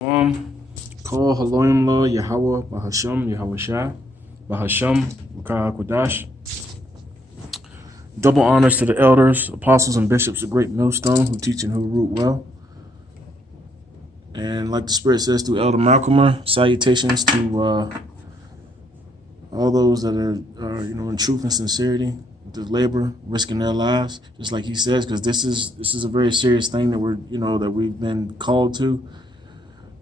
Call Haloim La Yahweh Bahasham Yahweh Shah Bahasham qadash. Double honors to the elders, apostles, and bishops of Great Millstone who teach and who root well. And like the Spirit says through Elder Malcolmer, salutations to all those that are in truth and sincerity, the labor, risking their lives, just like he says, because this is a very serious thing that we've been called to.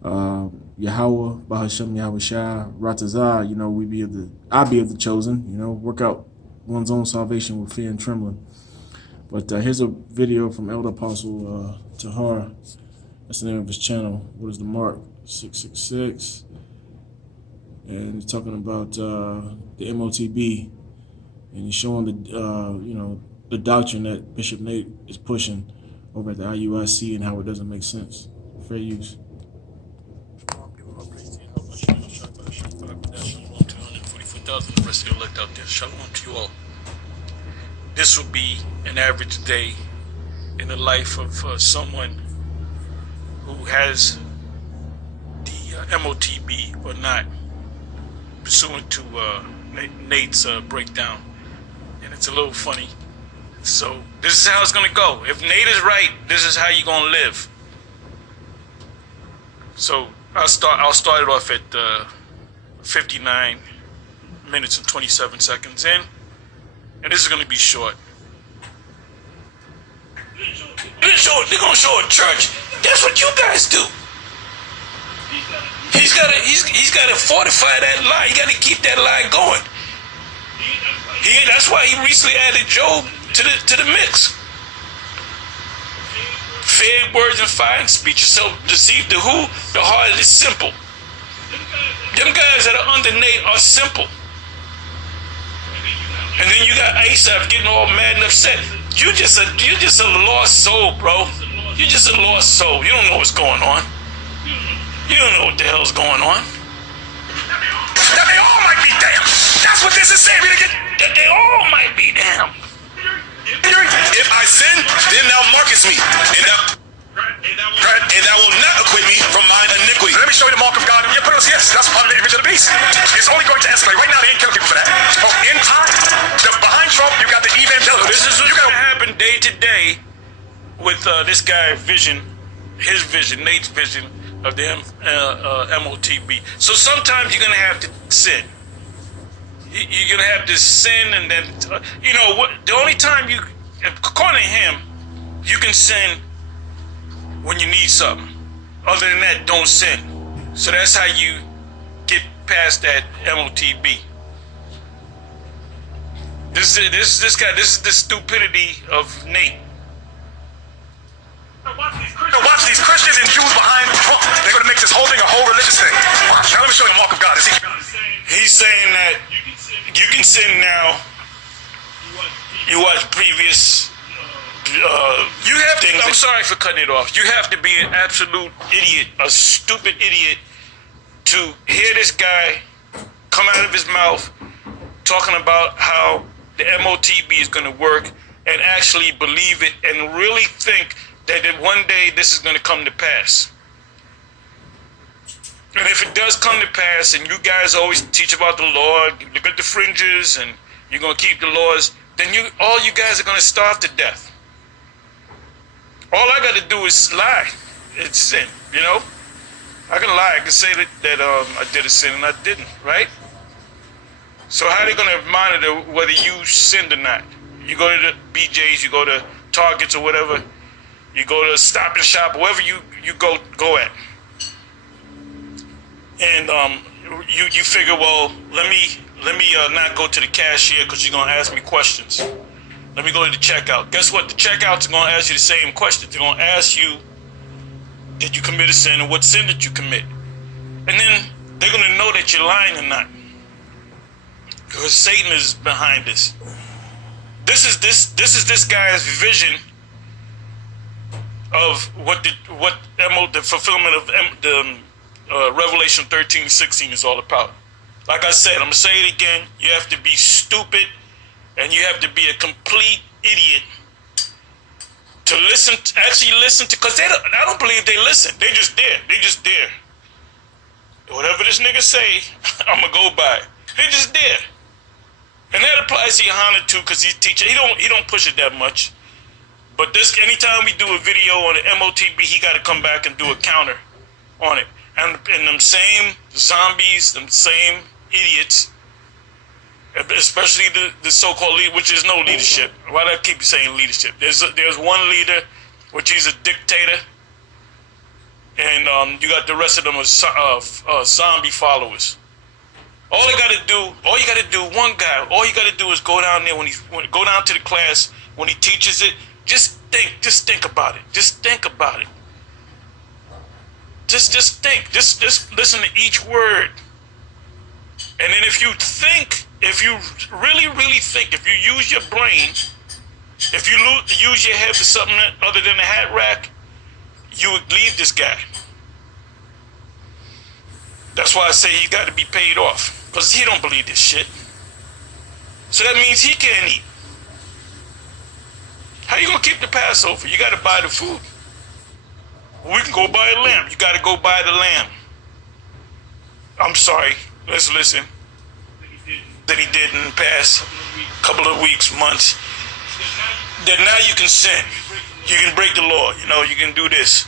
Yahweh, Bahasham, Yahweh Shah, rawchaa, I be of the chosen, work out one's own salvation with fear and trembling. But here's a video from Elder Apostle Tahar. That's the name of his channel. What is the mark? 666. And he's talking about the MOTB, and he's showing the doctrine that Bishop Nate is pushing over at the IUIC and how it doesn't make sense. Fair use. The rest of you elect out there. Shalom to you all. This will be an average day in the life of someone who has the MOTB or not, pursuant to Nate's breakdown. And it's a little funny. So this is how it's going to go. If Nate is right, this is how you're going to live. So I'll start it off at 59 minutes and 27 seconds in, and this is going to be short. They're going to show a church. That's what you guys do. He's got to fortify that lie. He got to keep that lie going. That's why he recently added Job to the mix. Fed words and fire and speech yourself deceive the who? The heart is simple. Them guys that are under Nate are simple. And then you got Asaph getting all mad and upset. You're just a lost soul, bro. You're just a lost soul. You don't know what's going on. You don't know what the hell's going on. That they all might be damned. That's what this is saying. That they all might be damned. If I sin, then thou markest me, and thou wilt not acquit me from mine iniquity. Let me show you the mark of God. Yeah, yes, that's part of the image of the beast. It's only going to escalate. Right now, they ain't killing people for that. Oh, in time, behind Trump, you got the evangelical. So this is what's going to happen day to day with this guy's vision, his vision, Nate's vision of the MOTB. So sometimes you're going to have to sin. You're going to have to sin, and then, the only time according to him, you can sin when you need something. Other than that, don't sin. So that's how you get past that MOTB. This is the stupidity of Nate. Watch these Christians and Jews behind Trump. They're going to make this whole thing a whole religious thing. Watch. Now let me show you the mark of God. He's saying that you can sin now. You watch previous. You have to. I'm sorry for cutting it off. You have to be an absolute idiot, a stupid idiot, to hear this guy come out of his mouth talking about how the MOTB is going to work and actually believe it and really think that one day this is going to come to pass. And if it does come to pass, and you guys always teach about the Lord, look at the fringes, and you're going to keep the laws, then all you guys are going to starve to death. All I got to do is lie. It's sin, I can lie. I can say that I did a sin and I didn't, right? So how are they going to monitor whether you sinned or not? You go to the BJ's, you go to Targets or whatever, you go to Stop and Shop, wherever you go at. And you figure, well, let me not go to the cashier because you're gonna ask me questions. Let me go to the checkout. Guess what? The checkout's gonna ask you the same questions. They're gonna ask you, did you commit a sin, and what sin did you commit? And then they're gonna know that you're lying or not, because Satan is behind this. This is this guy's vision of what the fulfillment of the Revelation 13:16 is all about. Like I said, I'm going to say it again. You have to be stupid and you have to be a complete idiot to actually listen to, because I don't believe they listen. They just there. whatever this nigga say, I'm gonna go by. They just there. And that applies to Yohana too, because he's teaching. He don't push it that much. But this, anytime we do a video on the MOTB, he got to come back and do a counter on it. And them same zombies, them same idiots, especially the so-called leader, which is no leadership. Why do I keep saying leadership? There's one leader, which he's a dictator, and you got the rest of them as zombie followers. All you gotta do, one guy, all you gotta do is go down there go down to the class when he teaches it. Just think about it. Just think about it. Just think. Just listen to each word. And then if you really think, if you use your brain, if you use your head for something other than a hat rack, you would leave this guy. That's why I say he got to be paid off, because he don't believe this shit. So that means he can't eat. How you gonna keep the Passover? You got to buy the food. We can go buy a lamb. You got to go buy the lamb. I'm sorry. Let's listen. That he did in the past couple of weeks, months. That now you can sin. You can break the law. You can do this.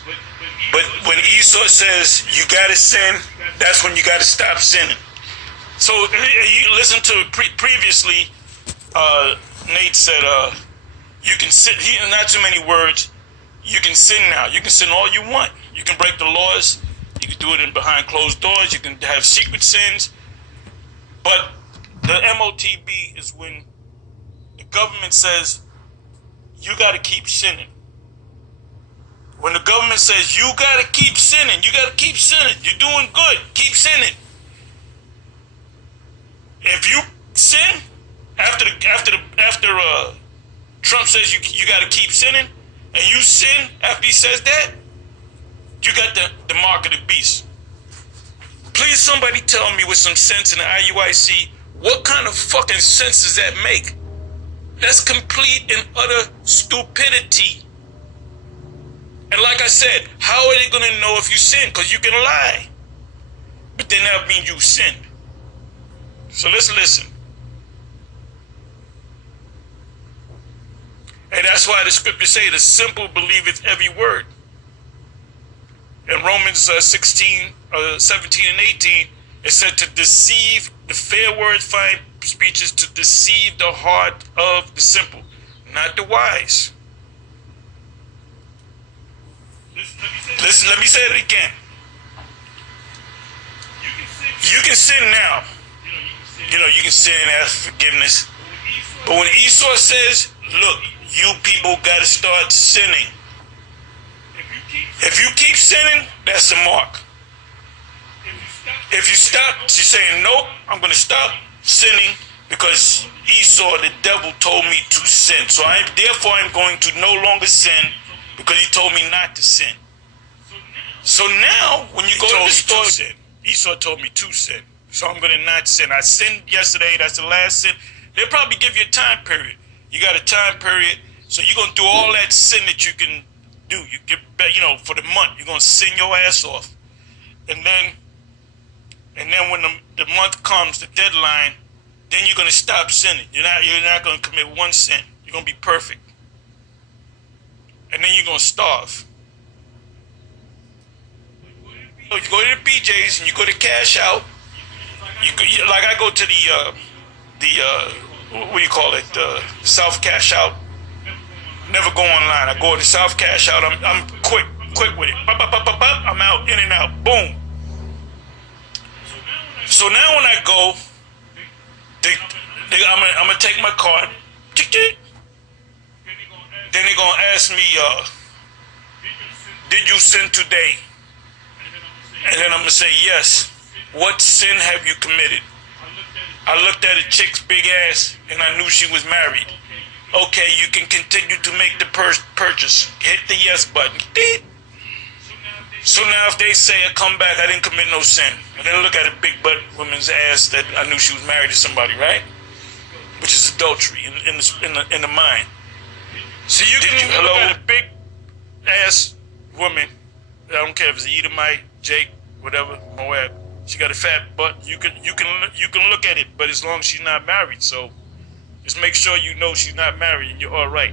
But when Esau says you gotta sin, that's when you gotta stop sinning. So you listen to previously. Nate said, "You can sin." Not too many words. You can sin now. You can sin all you want. You can break the laws. You can do it behind closed doors. You can have secret sins. But the MOTB is when the government says you got to keep sinning. When the government says you got to keep sinning, you got to keep sinning. You're doing good. Keep sinning. If you sin after Trump says you got to keep sinning, and you sin after he says that, you got the mark of the beast. Please, somebody tell me with some sense in the IUIC, what kind of fucking sense does that make? That's complete and utter stupidity. And like I said, how are they going to know if you sin? Because you can lie. But then that means you sinned. So let's listen. And that's why the scriptures say the simple believeth every word. In Romans 17 and 18, it said to deceive, the fair words, fine speeches, to deceive the heart of the simple, not the wise. Listen, let me say it again. You can sin now. You can sin and ask for forgiveness. But when Esau says, look, you people got to start sinning. If you keep sinning, that's the mark. If you stop, you're saying, nope, I'm going to stop sinning because Esau, the devil, told me to sin. So therefore I'm going to no longer sin because he told me not to sin. So now, when you go to the store, Esau told me to sin. So I'm going to not sin. I sinned yesterday. That's the last sin. They'll probably give you a time period. You got a time period. So you're going to do all that sin that you can do. You get, for the month, you're going to sin your ass off. And then when the month comes, the deadline, then you're going to stop sinning. You're not going to commit one sin. You're going to be perfect. And then you're going to starve. You go to the BJ's and you go to cash out. Like I go to the what do you call it? South cash out. Never go online. I go to South cash out. I'm quick with it. I'm out, in and out. Boom. So now when I go, I'm gonna take my card. Then they're gonna ask me, did you sin today? And then I'm gonna say yes. What sin have you committed? I looked at a chick's big ass and I knew she was married. Okay, you can continue to make the purchase. Hit the yes button. So now if they say I come back, I didn't commit no sin. And then look at a big butt woman's ass that I knew she was married to somebody, right? Which is adultery in the mind. So you can look at a big ass woman. I don't care if it's Edomite, Jake, whatever, Moab. She got a fat butt. You can look at it, but as long as she's not married, so just make sure you know she's not married and you're all right.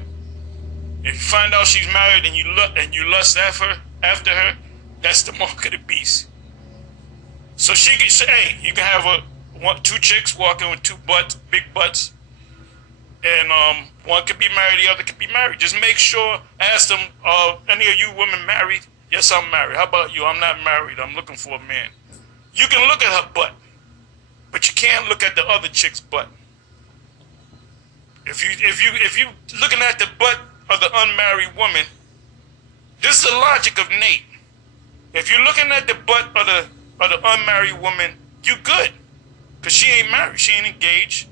If you find out she's married and you lust after her, that's the mark of the beast. So she can say, hey, you can have two chicks walking with two butts, big butts, and one could be married, the other could be married. Just make sure, ask them, any of you women married? Yes, I'm married. How about you? I'm not married. I'm looking for a man. You can look at her butt, but you can't look at the other chick's butt. If you looking at the butt of the unmarried woman, this is the logic of Nate. If you're looking at the butt of the unmarried woman, you good, cause she ain't married, she ain't engaged.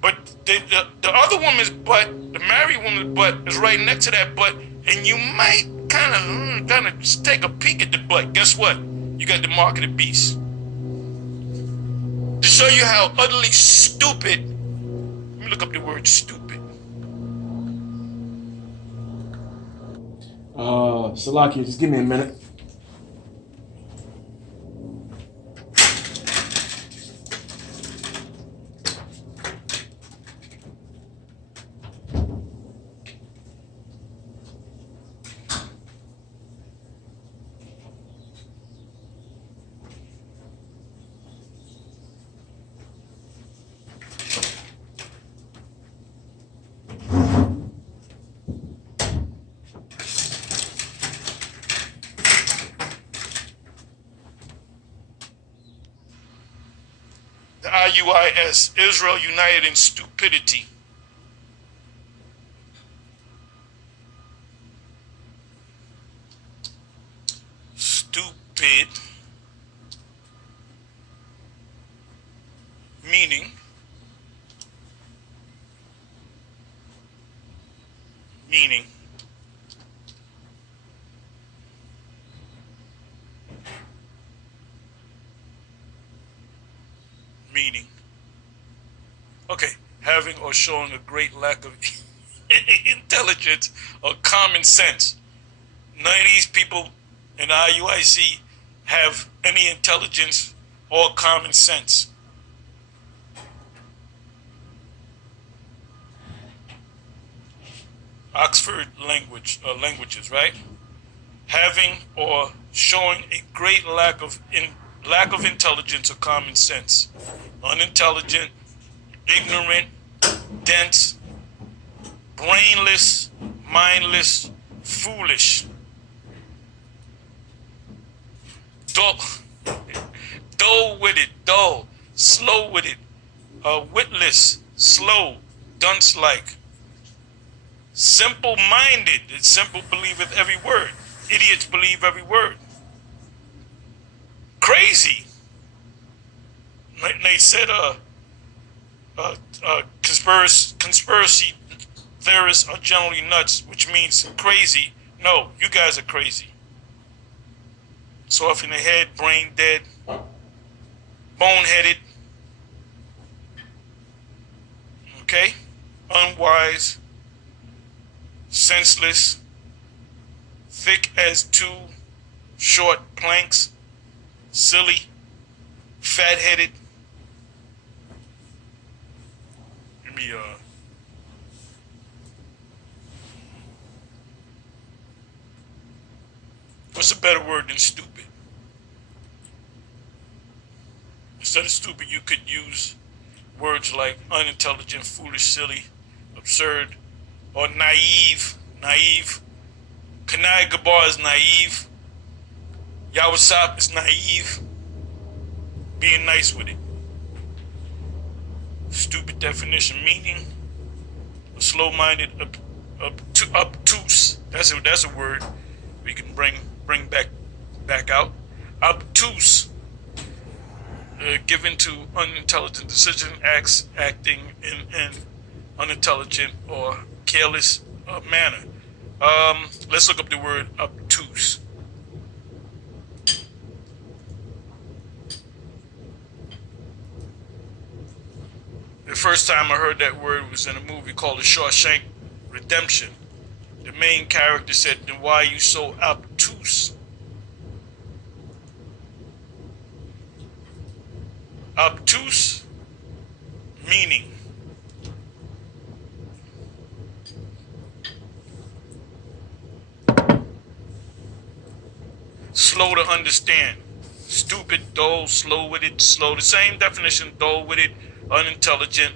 But the other woman's butt, the married woman's butt, is right next to that butt, and you might kind of take a peek at the butt. Guess what? You got the mark of the beast. To show you how utterly stupid. Let me look up the word stupid. Salakia, just give me a minute. The IUIS, Israel United in Stupidity. Stupid, meaning okay, having or showing a great lack of intelligence or common sense. None of these people in the IUIC have any intelligence or common sense. Oxford languages, right? Having or showing a great lack of intelligence or common sense. Unintelligent, ignorant, dense, brainless, mindless, foolish, dull, slow-witted, witless, slow, dunce-like, simple-minded. It's simple believeth every word. Idiots believe every word. Crazy. They said conspiracy theorists are generally nuts, which means crazy. No, you guys are crazy. Soft in the head, brain dead, boneheaded, okay, unwise, senseless, thick as two short planks, silly, fat-headed. Let me what's a better word than stupid? Instead of stupid, you could use words like unintelligent, foolish, silly, absurd, or naive. Kanai Gabar is naive. Yawasap is naive. Being nice with it. Stupid definition, meaning slow-minded, obtuse. That's a word we can bring back out. Obtuse, given to unintelligent decision, acting in an unintelligent or careless manner. Let's look up the word obtuse. The first time I heard that word was in a movie called The Shawshank Redemption. The main character said, "Then why are you so obtuse?" obtuse meaning. Slow to understand. Stupid, dull, slow-witted, slow. The same definition, dull-witted, unintelligent.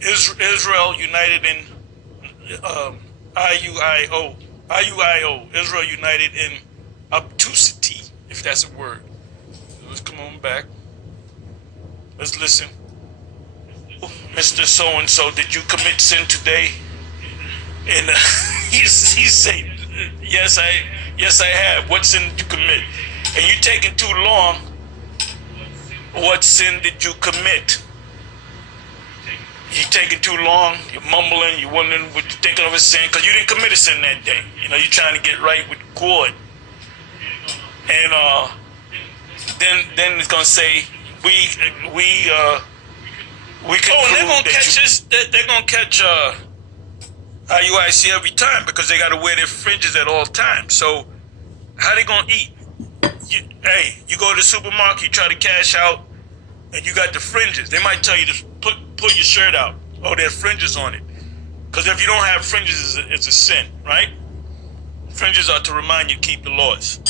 Israel united in IUIO. Israel united in obtusity, if that's a word. Let's come on back. Let's listen. Mr. So-and-so, did you commit sin today? And he said, yes, I have. What sin did you commit? And you taking too long. What sin did you commit? You taking too long. You're mumbling. You're wondering what you're thinking of a sin because you didn't commit a sin that day. You know, you're trying to get right with God. And then it's gonna say we can. Oh, and they're gonna catch this. They're gonna catch IUIC every time because they gotta wear their fringes at all times. So how they gonna eat? You go to the supermarket, you try to cash out, and you got the fringes. They might tell you to pull your shirt out. Oh, there are fringes on it. Because if you don't have fringes, it's a sin, right? Fringes are to remind you to keep the laws.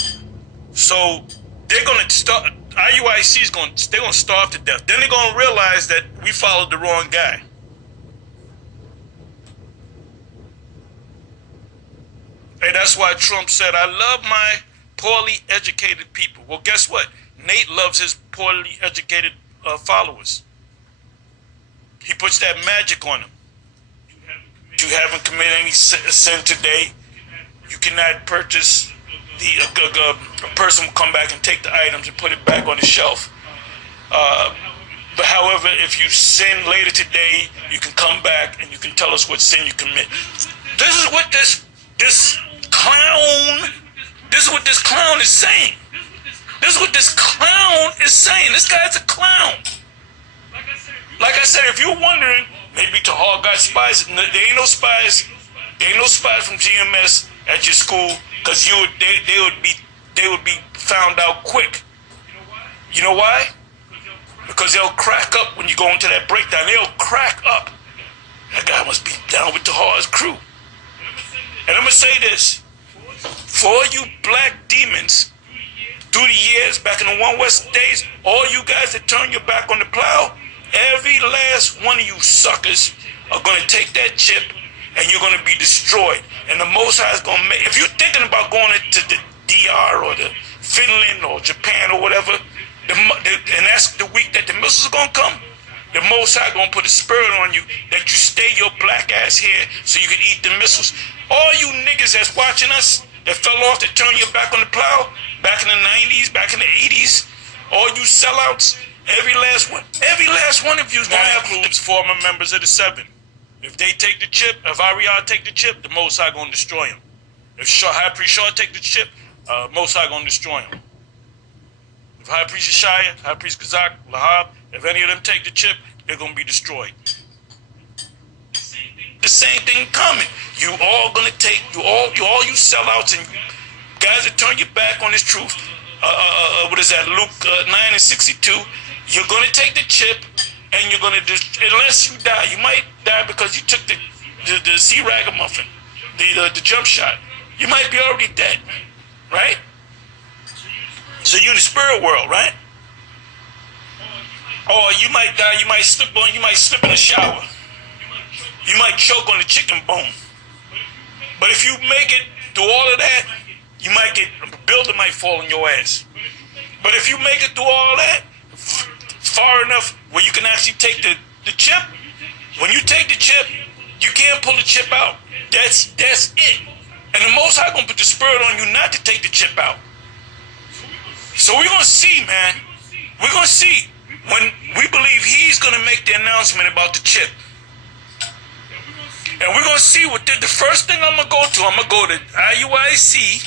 So they're gonna start. IUIC is they're gonna starve to death. Then they're gonna realize that we followed the wrong guy. And that's why Trump said, I love my poorly educated people. Well, guess what? Nate loves his poorly educated followers. He puts that magic on them. You haven't committed any sin today. You cannot purchase a person will come back and take the items and put it back on the shelf. But however, if you sin later today, you can come back and you can tell us what sin you commit. This is what this clown is saying. This is what this clown is saying. This guy's a clown. Like I said, if you're wondering, maybe Tahar got spies. There ain't no spies. There ain't no spies from GMS at your school, because they would be found out quick. You know why? Because they'll crack up when you go into that breakdown. They'll crack up. That guy must be down with Tahar's crew. And I'm gonna say this: for all you black demons, through the years, back in the One West days, all you guys that turn your back on the plow, every last one of you suckers are gonna take that chip and you're gonna be destroyed. And the Most High is gonna make. If you're thinking about going to the DR or the Finland or Japan or whatever, and that's the week that the missiles are gonna come, the Most High gonna put a spirit on you that you stay your black ass here so you can eat the missiles. All you niggas that's watching us that fell off, that turned your back on the plow back in the 90s, back in the 80s, all you sellouts, every last one of you is gonna have includes former members of the Seven. If they take the chip, if Ariad take the chip, the Most High gonna destroy him. If High Priest Shaw take the chip, Most High gonna destroy him. If High Priest Yeshaya, High Priest Kazak, Lahab, if any of them take the chip, they're gonna be destroyed. The same thing coming. You all gonna take you sellouts and guys that turn your back on this truth. What is that? Luke 9:62. You're gonna take the chip. And you're gonna unless you die, you might die because you took the sea ragamuffin, the jump shot. You might be already dead, right? So you're in the spirit world, right? Or you might die. You might slip in the shower. You might choke on the chicken bone. But if you make it through all of that, you might a builder might fall on your ass. But if you make it through all that, far enough where you can actually take the chip. When you take the chip, you can't pull the chip out. That's it. And the Most High gonna put the spirit on you not to take the chip out. So we're gonna see, man. We're gonna see when we believe He's gonna make the announcement about the chip. And we're gonna see what the first thing I'm gonna go to IUIC,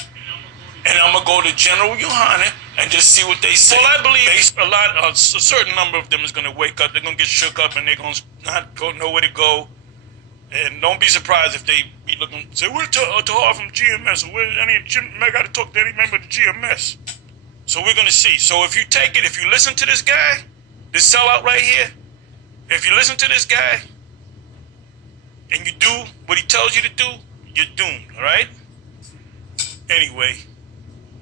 and I'm gonna go to General Yohana and just see what they say. Well, I believe a certain number of them is going to wake up. They're going to get shook up and they're going to not know where to go. And don't be surprised if they be looking, say, where's Tahar from GMS? Or where I got to talk to any member of the GMS. So we're going to see. So if you take it, if you listen to this guy, this sellout right here, if you listen to this guy and you do what he tells you to do, you're doomed, all right? Anyway,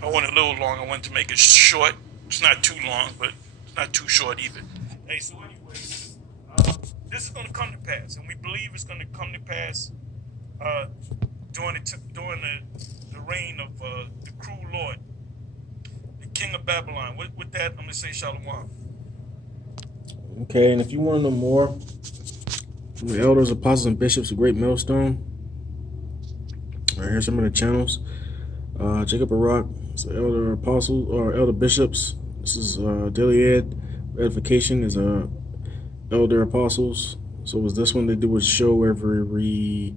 I went a little long. I wanted to make it short. It's not too long, but it's not too short either. Hey, so anyway, this is going to come to pass, and we believe it's going to come to pass during the reign of the cruel Lord, the King of Babylon. With that, I'm going to say shalom. Okay, and if you want to know more from the elders, apostles, and bishops of Great Millstone, all right, here's some of the channels. Jacob Barak, it's elder apostles or elder bishops. This is Daily Ed. Edification is elder apostles. So was this one? They do a show every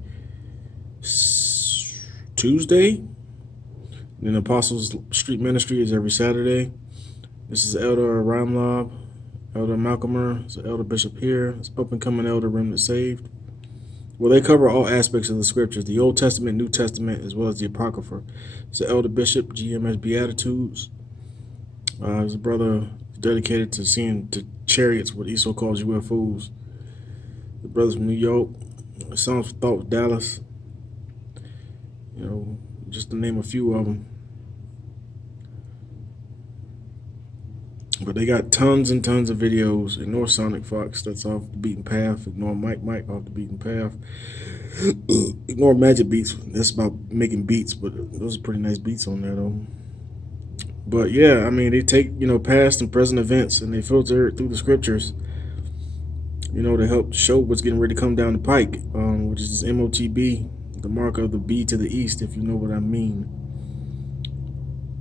Tuesday. And then Apostles Street Ministry is every Saturday. This is Elder Ramlab, Elder Malcolmer. It's an elder bishop here. It's up and coming elder Remnant Saved. Well, they cover all aspects of the scriptures, the Old Testament, New Testament, as well as the Apocrypha. It's an elder bishop, GMS Beatitudes. He's a brother dedicated to seeing to chariots, what Esau calls UFOs. The brothers from New York, Psalms for Thought, Dallas. You know, just to name a few of them. But they got tons and tons of videos. Ignore Sonic Fox, that's off the beaten path. Ignore Mike off the beaten path. Ignore Magic Beats, that's about making beats, but those are pretty nice beats on there though. But yeah, I mean, they take, you know, past and present events and they filter it through the scriptures, you know, to help show what's getting ready to come down the pike, which is this MOTB, the mark of the B to the east, if you know what I mean.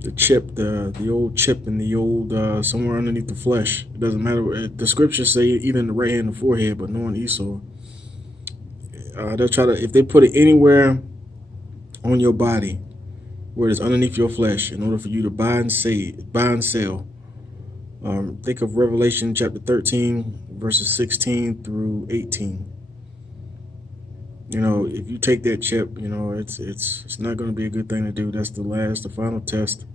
The chip, the old chip in the old, somewhere underneath the flesh. It doesn't matter. The scriptures say either in the right hand or forehead, but knowing Esau, they'll try to, if they put it anywhere on your body, where it's underneath your flesh, in order for you to buy and sell. Think of Revelation chapter 13, verses 16 through 18. You know, if you take that chip, you know, it's not going to be a good thing to do. That's the final test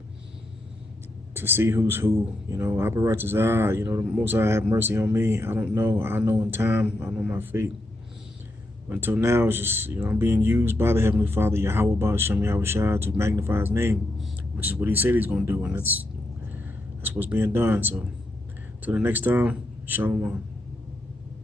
to see who's who. You know, rawchaa, you know, the Most High have mercy on me. I don't know. I know in time. I know my fate. Until now, it's just, you know, I'm being used by the Heavenly Father, Yahweh Ba'ashem Yahushua, to magnify His name, which is what He said He's going to do, and that's what's being done. So, till the next time, shalom.